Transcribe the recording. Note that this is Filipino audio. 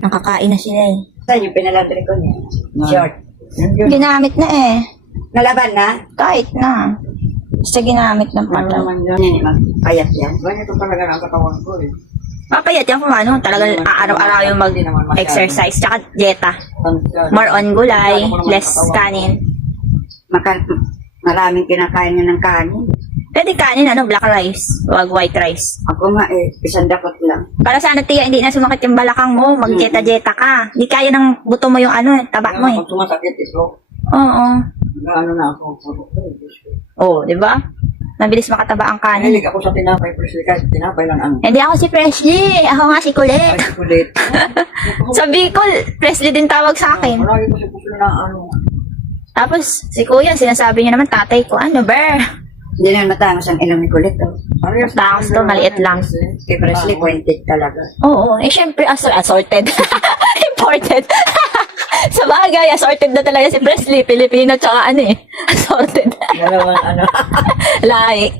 Nakakain na sila eh. Saan yung pinalandry ko niya? Short. Ginamit na eh. Nalaban na? Kahit na. Basta ginamit ng patay. Yan, magpayat yan. Ganito talaga ang katawan ko eh. Papayat yan kung ano, talagang araw-araw yung mag-exercise. Tsaka dieta. More on gulay, less kanin. Maraming kinakain niya ng kanin. Pwede kanin, black rice. Wag white rice. Ako nga isang dapat lang. Para sana tiya, hindi na sumakit yung balakang mo. Mag-dieta-dieta ka. Hindi kaya ng buto mo yung taba mo eh. Pag sumasakit ito, Oo. gaano na ako. Oo, di ba? Mabilis makataba ang kanin. Nahilig ako sa tinapay, Presley, kahit tinapay lang ang... Hindi ako si Presley. Ako nga si Kulit. Ay, kulit. Sa Bicol, Presley din tawag sa akin. Marami ko si Puso na Tapos, si Kuya, sinasabi niya naman, tatay ko, ber? Hindi na matangos ang ilong ni Kulit. Parehas Tangos to, maliit lang. Kay Presley, pointed talaga. Oo, syempre, assorted. Imported. Sa bagay, assorted na talaga si Presley. Pilipino, tsaka assorted. Dalawang Lahi.